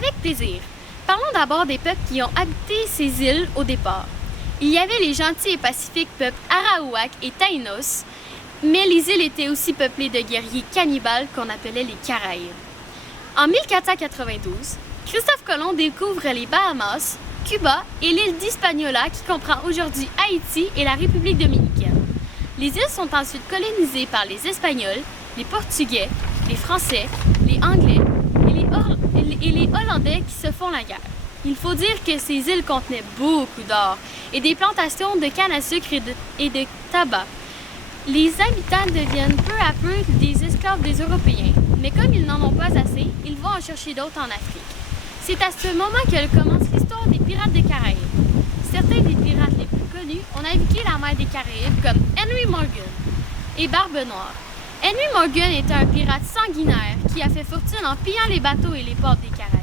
Avec plaisir. Parlons d'abord des peuples qui ont habité ces îles au départ. Il y avait les gentils et pacifiques peuples Arawak et Taïnos, mais les îles étaient aussi peuplées de guerriers cannibales qu'on appelait les Caraïbes. En 1492, Christophe Colomb découvre les Bahamas, Cuba et l'île d'Hispaniola qui comprend aujourd'hui Haïti et la République dominicaine. Les îles sont ensuite colonisées par les Espagnols, les Portugais, les Français, les Anglais et les Hollandais qui se font la guerre. Il faut dire que ces îles contenaient beaucoup d'or et des plantations de canne à sucre et de tabac. Les habitants deviennent peu à peu des esclaves des Européens, mais comme ils n'en ont pas assez, ils vont en chercher d'autres en Afrique. C'est à ce moment que commence l'histoire des pirates des Caraïbes. Certains des pirates les plus connus ont navigué la mer des Caraïbes comme Henry Morgan et Barbe Noire. Henry Morgan était un pirate sanguinaire qui a fait fortune en pillant les bateaux et les ports des Caraïbes.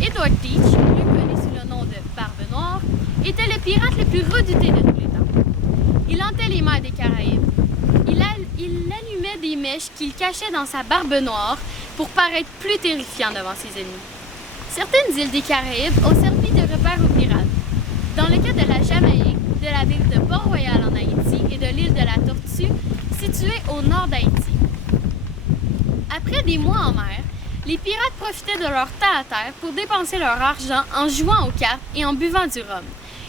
Edward Teach, mieux connu sous le nom de Barbe Noire, était le pirate le plus redouté de tous les temps. Il hantait les mers des Caraïbes. Il allumait des mèches qu'il cachait dans sa barbe noire pour paraître plus terrifiant devant ses ennemis. Certaines îles des Caraïbes ont servi de repère aux pirates. Dans le cas de la Jamaïque, de la ville de Port-Royal en Haïti et de l'île de la Tortue, située au nord d'Haïti. Après des mois en mer, les pirates profitaient de leur terre-à-terre pour dépenser leur argent en jouant aux cartes et en buvant du rhum.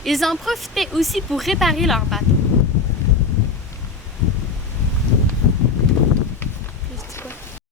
Ils en profitaient aussi pour réparer leurs bateaux.